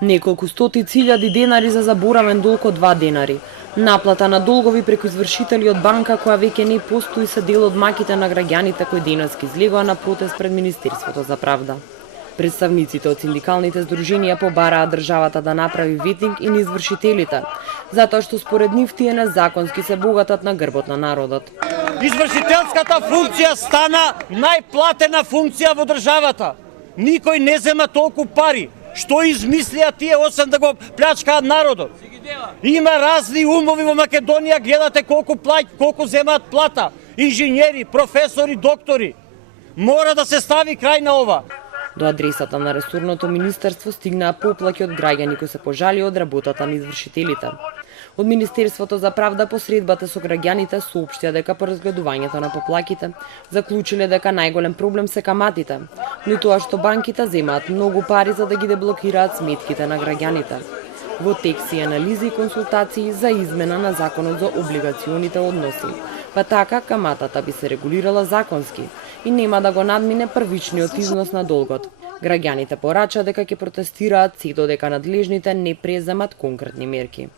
Неколку стотици илјади денари за заборавен долг од 2 денари. Наплата на долгови преку извршители од банка која веќе не постои се дел од маките на граѓаните кои денеска излегоа на протест пред Министерството за правда. Представниците од синдикалните здруженија побараа државата да направи ветинг и на извршителите, затоа што според нив тие незаконски се богатат на грбот на народот. Извршителската функција стана најплатена функција во државата. Никој не зема толку пари. Што измислија тие освен да го плячкаат народот? Има разни умови во Македонија, гледате колку земаат плата. Инженери, професори, доктори. Мора да се стави крај на ова. До адресата на ресорното министерство стигнаа поплаки од граѓани кои се пожалија од работата на извршителите. Од Министерството за правда посредбата со граѓаните соопштија дека по разгледувањето на поплаките заклучиле дека најголем проблем се каматите, но и тоа што банките земаат многу пари за да ги деблокираат сметките на граѓаните. Во тек си анализи и консултации за измена на законот за облигационите односи, па така каматата би се регулирала законски и нема да го надмине првичниот износ на долгот. Граѓаните порача дека ќе протестираат се додека надлежните не преземат конкретни мерки.